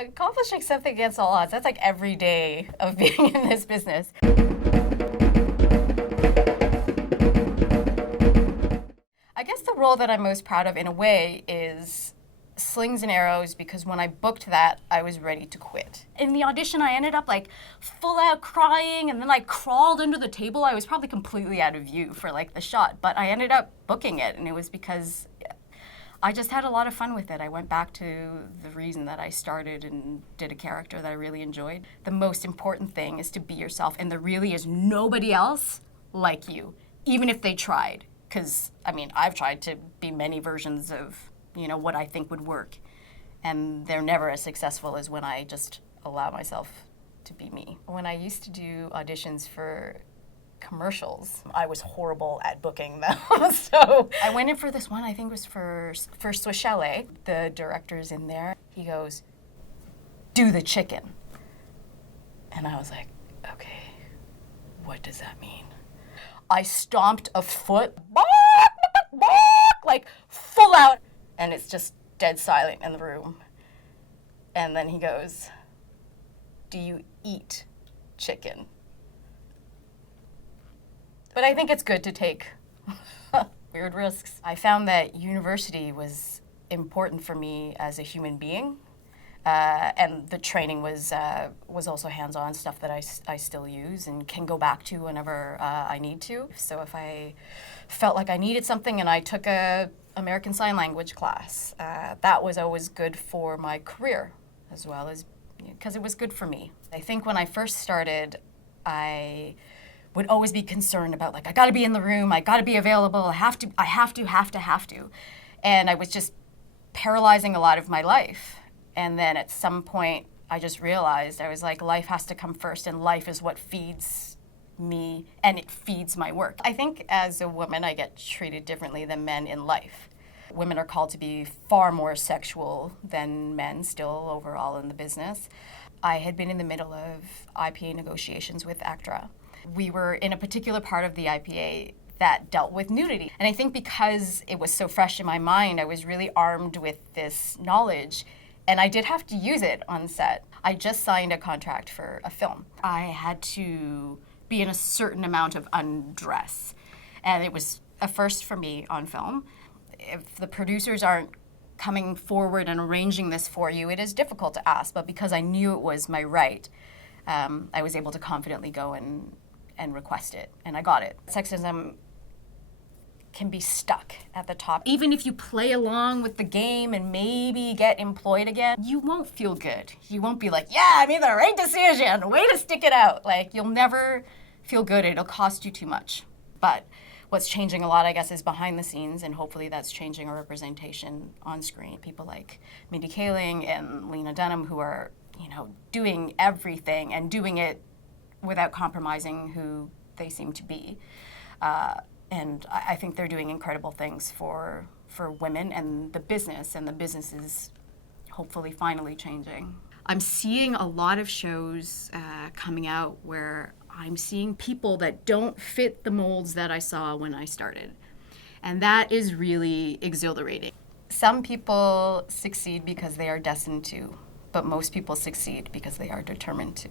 Accomplishing something against all odds, that's like every day of being in this business. I guess the role that I'm most proud of in a way is Slings and Arrows, because when I booked that, I was ready to quit. In the audition, I ended up like full out crying, and then I crawled under the table. I was probably completely out of view for like the shot, but I ended up booking it, and it was because I just had a lot of fun with it. I went back to the reason that I started and did a character that I really enjoyed. The most important thing is to be yourself, and there really is nobody else like you, even if they tried. Because, I mean, I've tried to be many versions of, what I think would work. And they're never as successful as when I just allow myself to be me. When I used to do auditions for commercials, I was horrible at booking them. So I went in for this one, I think it was for Swiss Chalet. The director's in there. He goes, "Do the chicken." And I was like, okay, what does that mean? I stomped a foot, like full out, and it's just dead silent in the room. And then he goes, "Do you eat chicken?" But I think it's good to take weird risks. I found that university was important for me as a human being. And the training was also hands-on stuff that I still use and can go back to whenever I need to. So if I felt like I needed something and I took a American Sign Language class, that was always good for my career as well as because it was good for me. I think when I first started, I would always be concerned about like, I gotta be in the room, I gotta be available, I have to. And I was just paralyzing a lot of my life. And then at some point, I just realized, I was like, life has to come first, and life is what feeds me, and it feeds my work. I think as a woman, I get treated differently than men in life. Women are called to be far more sexual than men still overall in the business. I had been in the middle of IPA negotiations with ACTRA. We were in a particular part of the IPA that dealt with nudity. And I think because it was so fresh in my mind, I was really armed with this knowledge. And I did have to use it on set. I just signed a contract for a film. I had to be in a certain amount of undress. And it was a first for me on film. If the producers aren't coming forward and arranging this for you, it is difficult to ask. But because I knew it was my right, I was able to confidently go and request it. And I got it. Sexism can be stuck at the top. Even if you play along with the game and maybe get employed again, you won't feel good. You won't be like, yeah, I made the right decision, way to stick it out. Like, you'll never feel good. It'll cost you too much. But what's changing a lot, I guess, is behind the scenes, and hopefully that's changing our representation on screen. People like Mindy Kaling and Lena Dunham who are, doing everything and doing it without compromising who they seem to be. And I think they're doing incredible things for women and the business is hopefully finally changing. I'm seeing a lot of shows coming out where I'm seeing people that don't fit the molds that I saw when I started. And that is really exhilarating. Some people succeed because they are destined to, but most people succeed because they are determined to.